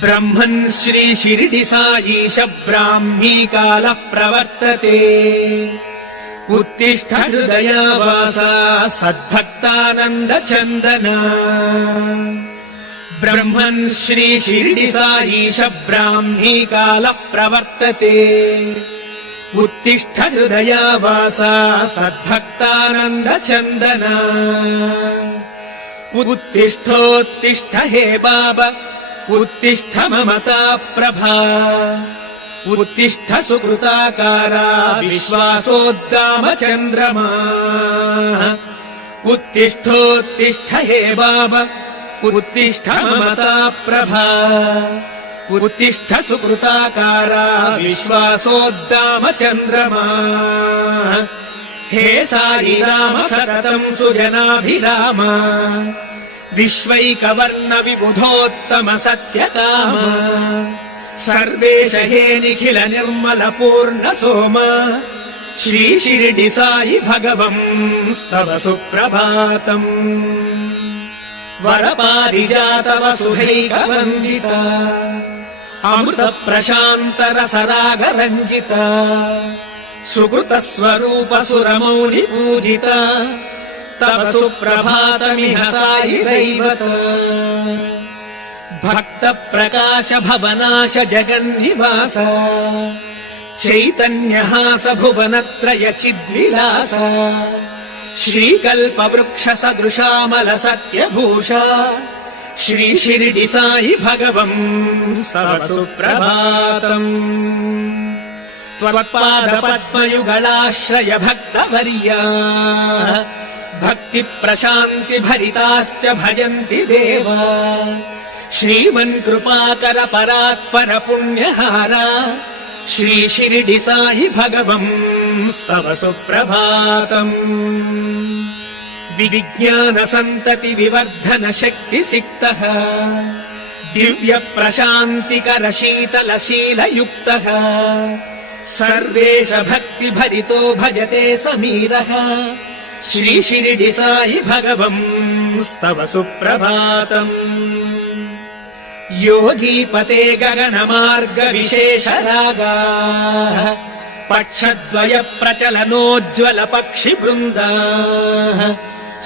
ब्रह्मन् श्रीशिरिडि सायीश ब्राह्मी कालः प्रवर्तते। उत्तिष्ठ हृदयावासा सद्भक्तानन्दचन्दना ब्रह्मन् श्रीशिरिडि सायीश ब्राह्मी कालः प्रवर्तते। उत्तिष्ठ हृदयावासा सद्भक्तानन्दचन्दना उत्तिष्ठोत्तिष्ठ हे बाबा उत्तिष्ठ ममता प्रभा। उत्तिष्ठ सुकृताकारा विश्वासोद्दामचन्द्रमा उत्तिष्ठोत्तिष्ठ हे बाबा। उत्तिष्ठ ममता प्रभा। उत्तिष्ठ सुकृताकारा विश्वासोद्दामचन्द्रमा हे साई राम सततम् सुजनाभिराम विश्वैकवर्ण विबुधोत्तम सत्यकाम सर्वेश हे निखिल निर्मल पूर्ण सोम श्रीशिरिडि साई भगवम् स्तव सुप्रभातम् वरपारिजात वसुधैकवन्दिता अमृत ुप्रभातमिहसाहि दैव भक्तप्रकाश भक्तप्रकाशभवनाश जगन्निवास। चैतन्यहास भुवनत्रय चिद्विलास श्रीकल्पवृक्ष सदृशामल सत्यभूषा श्रीशिरिडि साहि भगवम् सुप्रभातम् त्वत्पादपद्मयुगलाश्रय भक्तवर्या भक्तिप्रशान्तिभरिताश्च भजन्ति देवा। श्रीमन् कृपाकर परात्पर पुण्यहारा श्रीशिरिडि साहि भगवम्स्तव सुप्रभातम्। विविज्ञानसन्तति विवर्धन शक्ति सिक्तः सर्वेश भक्तिभरितो भजते समीरः। श्री शिरिडि साई भगवम् स्तव सुप्रभातम् योगीपते गगनमार्ग विशेष रागा पक्षद्वय प्रचलनोज्ज्वल पक्षि वृन्दा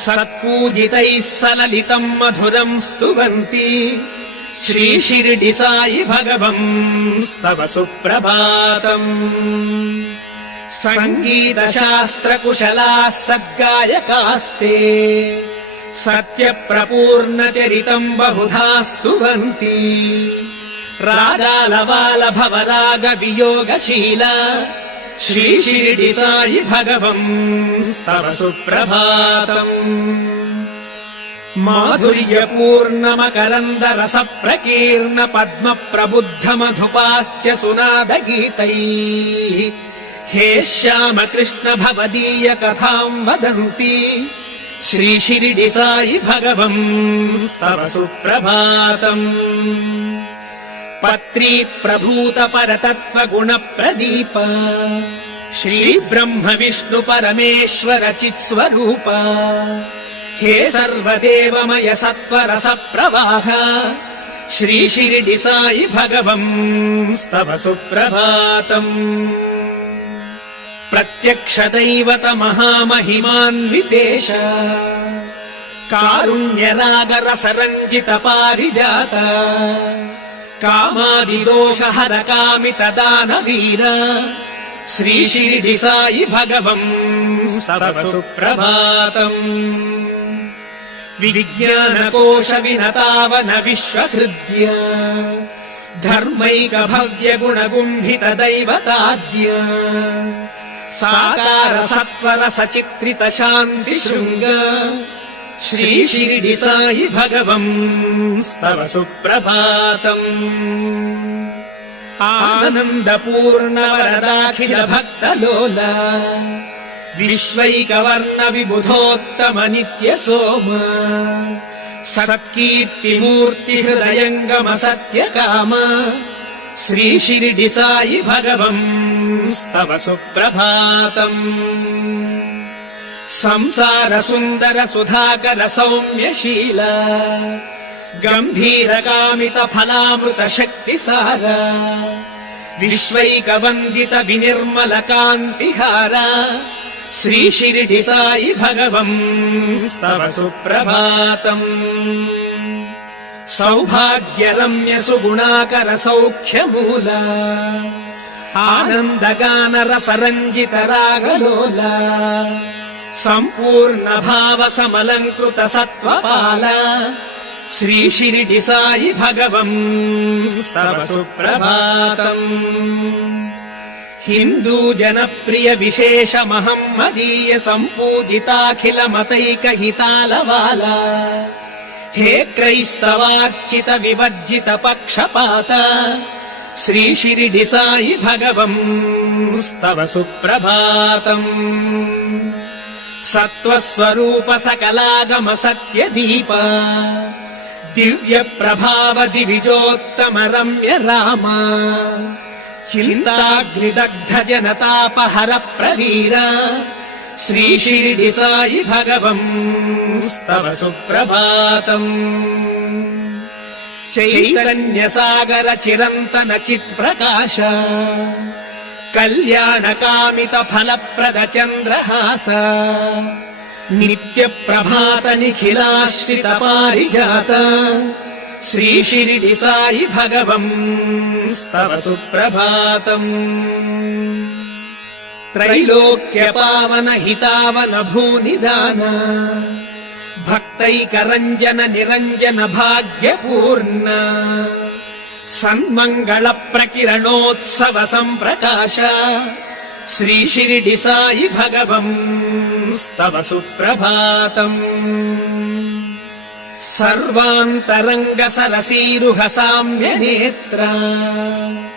सत्पूजितैः सललितम् मधुरम् स्तुवन्ति श्री शिरिडि साई भगवम् स्तव सुप्रभातम् सङ्गीत शास्त्र कुशलाः सद्गायकास्ते सत्यप्रपूर्ण चरितम् बहुधा स्तुवन्ति रागालवाल भवराग वियोगशीला श्री शिरिडि साई भगवम् स्तव सुप्रभातम् माधुर्यपूर्णमकरन्द रस प्रकीर्ण हे श्यामकृष्ण भवदीय कथाम् वदन्ति। श्रीशिरिडिसायि भगवम् स्तव सुप्रभातम्। पत्रीप्रभूत परतत्त्वगुणप्रदीपा श्रीब्रह्मविष्णु परमेश्वर चित्स्वरूपा हे सर्वदेवमय सत्त्वरसप्रवाह श्रीशिरिडि साई भगवंस्तव सुप्रभातम्। प्रत्यक्षदैव तमहामहिमान्वितेश कारुण्यदागरसरञ्जितपारिजाता कामादिदोषहरकामि तदा न वीर श्रीश्रीधिसायि भगवम् सरसुप्रभातम् विज्ञानकोशविन तावन विश्वहृद्या धर्मैकभव्यगुणकुम्भि तदैव సాకార సత్వర సచిత్రిత శాంతి శృంగ శ్రీ షిరిడి సాయి భగవం స్తవ సుప్రభాతం. ఆనందపూర్ణ వరదాఖిల భక్తలోల విశ్వైకవర్ణ విబుధోత్తమ నిత్య సోమ సత్కీర్తిమూర్తి హృదయంగమ సత్యకామ श्रीशिरिडि सायि भगवम् स्तव सुप्रभातम् संसारसुन्दर सुधाकर सौम्यशील गम्भीरकामित फलामृत शक्तिसार विश्वैकवन्दित विनिर्मल कान्तिहार श्रीशिरिडि सायि भगवम् स्तव सुप्रभातम् సౌభాగ్యరమ్య సుగుణాకర సౌఖ్యమూల ఆనందగాన రసరంజిత రాగలోల సంపూర్ణ భావ సమలంకృత సత్వపాల శ్రీ షిరిడి సాయి భగవం స్తవ సుప్రభాతం హిందూ జనప్రియ విశేష మహమ్మదీయ సంపూజితాఖిల మతైక హితాలవాల హే క్రైస్తవార్చిత వివర్జిత పక్షపాత. శ్రీ షిరిడి సాయి భగవం స్తవ సుప్రభాతం. సత్వస్వరూప సకలాగమ సత్య దీప దివ్య ప్రభావ దివిజోత్తమ రమ్య రామ. చింతాగ్నిదగ్ధ జనతాపహర ప్రవీరా. శ్రీ షిరిడి సాయి భగవం. స్తవ సుప్రభాతం. చైతన్య సాగర చిరంతన చిత్ ప్రకాశ కళ్యాణ కామిత ఫలప్రద చంద్రహాస. నిత్య ప్రభాత నిఖిలాశ్రిత పారిజాత. శ్రీ షిరిడి సాయి భగవం స్తవ సుప్రభాతం త్రైలోక్య పావన హితావన భూనిదాన భక్తైకరంజన నిరంజన భాగ్యపూర్ణ సన్మంగళ ప్రకిరణోత్సవ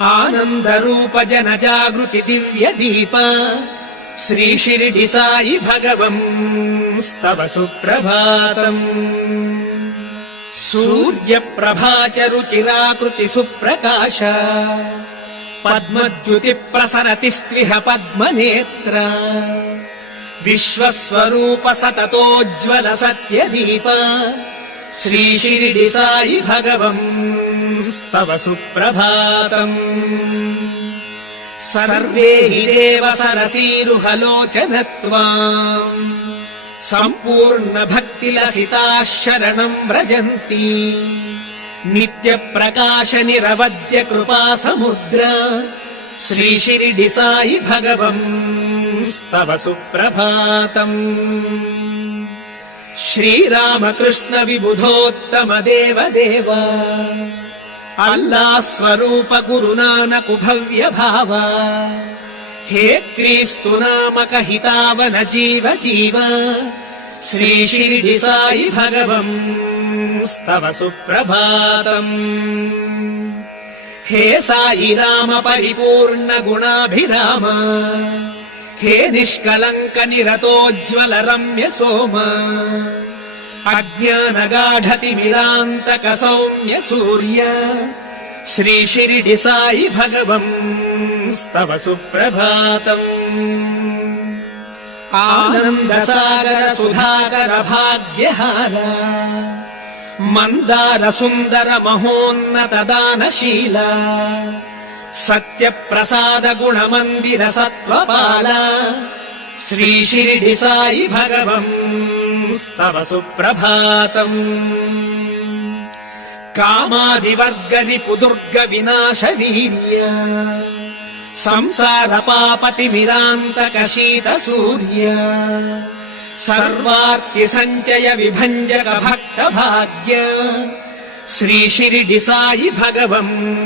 సామ్య నేత్ర తాపత్రయోపశమనాద్భుత ధర్మగాత్ర దివ్య ప్రభావ కరుణాకర దీనపాల శ్రీ షిరిడి సాయి భగవం స్తవ సుప్రభాతం దుర్మార్గవర్గ దురితౌఘ విఘాత వీర్య సన్మార్గరాగర సచర్చిత శాంతి రమ్య ఆనంద రూప జన జాగృతి దివ్య దీప శ్రీ షిరిడి సాయి భగవం స్తవ సుప్రభాతం. సూర్య ప్రభాచరు చిరాకృతి సుప్రకాశ పద్మద్యుతి ప్రసరతి స్త్రిహ పద్మనేత్ర విశ్వస్వరూప సతతోజ్వల సత్యదీప శ్రీ షిరిడి సాయి శ్రీ షిరిడి సాయి భగవం స్తవ సుప్రభాతం శ్రీరామకృష్ణ విబుధోత్తమ అల్లా స్వరూప గురునానకు భవ్య భావ. హే క్రీస్తు నామక హితావన జీవ జీవ. శ్రీ సాయి భగవం స్తవ సుప్రభాతం. హే సాయి రామ పరిపూర్ణ గుణాభిరామ. హే నిష్కలంక నిరతోజ్వల రమ్య సోమా. अज्ञानगाढति वीरान्तक सूर्य श्रीशिरिडि भगवम् स्तव सुप्रभातम्। आनन्दसागर सुधाकर भाग्यहार। मन्दार सुन्दर महोन्नतदानशीला सत्यप्रसाद गुणमन्दिर सत्त्वपाला। మహోన్నత శ్రీ షిరిడి సాయి భగవం. స్తవ సుప్రభాతం. కామాదివర్గ నిపుదుర్గ వినాశ వీర్య సంసార పాపతి మిరాంతక శీత సూర్య. సర్వార్తి సంచయ విభంజక భక్త భాగ్య. శ్రీ షిరిడి సాయి భగవం.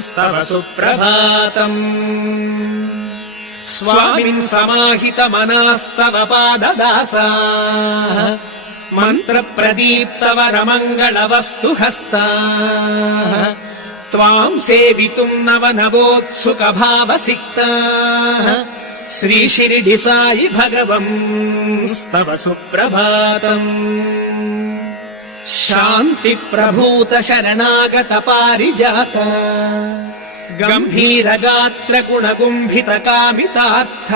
స్తవ సుప్రభాతం. स्वामिन् समाहितमनास्तवपाददासा मन्त्रप्रदीप्तवरमङ्गलवस्तु हस्ता त्वाम् सेवितुम् नवनवोत्सुकभावसिक्ताः श्रीशिर्डिसायि भगवम् स्तव सुप्रभातम् शान्तिप्रभूतशरणागतपारिजाता गम्भीरगात्रगुणगुम्भितकामितार्थ।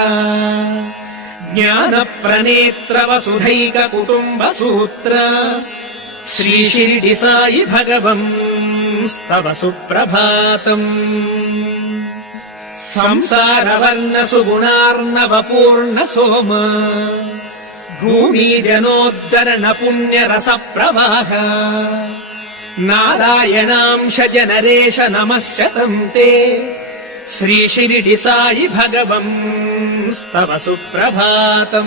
ज्ञानप्रनेत्रवसुधैककुटुम्बसूत्र ज्ञानप्रणेत्रवसुधैककुटुम्बसूत्र। भगवम् स्तव सुप्रभातम्। संसारवर्णसुगुणार्णवपूर्ण सोम भूमि जनोद्दरणपुण्यरसप्रवाह నారాయణాంశ జనరేష నమశతం తే. శ్రీ షిరిడి సాయి భగవం స్తవ సుప్రభాతం.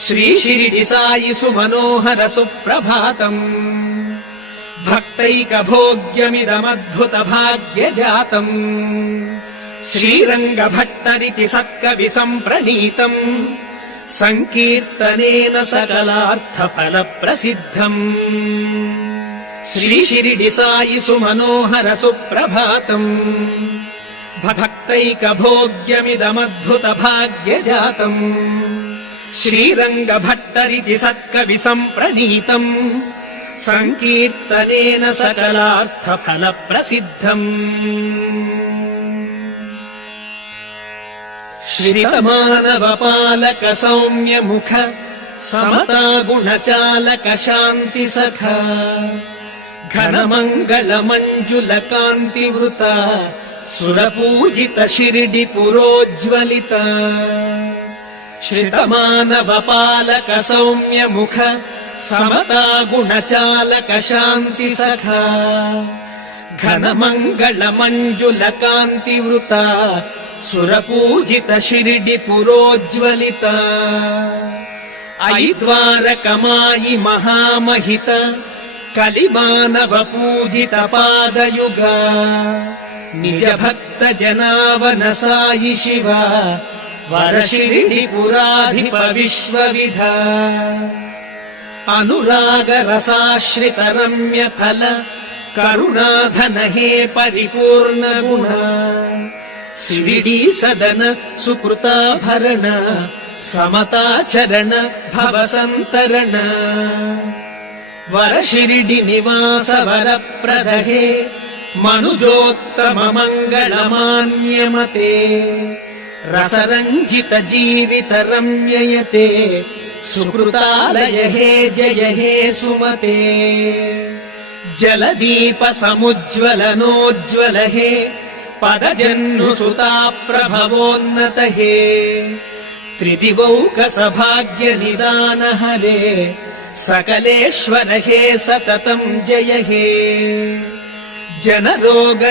శ్రీ షిరిడి సాయి సుమనోహర సుప్రభాతం. భక్తైక భోగ్యమిదమద్భుత భాగ్యజాతం. శ్రీరంగ భట్టరితి సత్కవి సంప్రణీతం. सङ्कीर्तनेन सकलार्थफलप्रसिद्धम् श्रीशिरिडि सायि सुमनोहर सुप्रभातम् भक्तैकभोग्यमिदमद्भुत भाग्यजातम् श्रीरङ्गभट्टरिति सत्कवि सम्प्रणीतम् सङ्कीर्तनेन सकलार्थफलप्रसिद्धम् श्रितमानवपालक सौम्य मुख समता गुणचालक शान्ति सखा घनमङ्गल मञ्जुल कान्तिवृता सुरपूजित शिर्डि पुरोज्ज्वलिता श्रितमानवपालक सौम्य मुख समता गुणचालक शान्ति सखा घनमङ्गल मञ्जुल कान्तिवृता सुरपूजित शिर्डि पुरोज्ज्वलिता। ऐद्वारकमायि महामहित कलिमानव पूजित पादयुगा निज भक्त जनावन सायि शिवा वरशिरिडि पुराधिप विश्वविधा अनुराग रसाश्रित रम्य फल करुणाधन हे परिपूर्ण गुण शिरिडी सदन सुकृताभरण समताचरण भवसन्तरण। वरशिरिडि निवास वरप्रदहे मनुजोत्तममङ्गलमान्यमते। रसरञ्जित जीवित रम्ययते सुकृतालय हे जय हे सुमते। जलदीप समुज्ज्वलनोज्ज्वल हे पदजन्नु सुता प्रभवोन्नत हे त्रिदिवौक सभाग्य निदान हरे सकलेश्वर हे सततम् जय हे जनरोग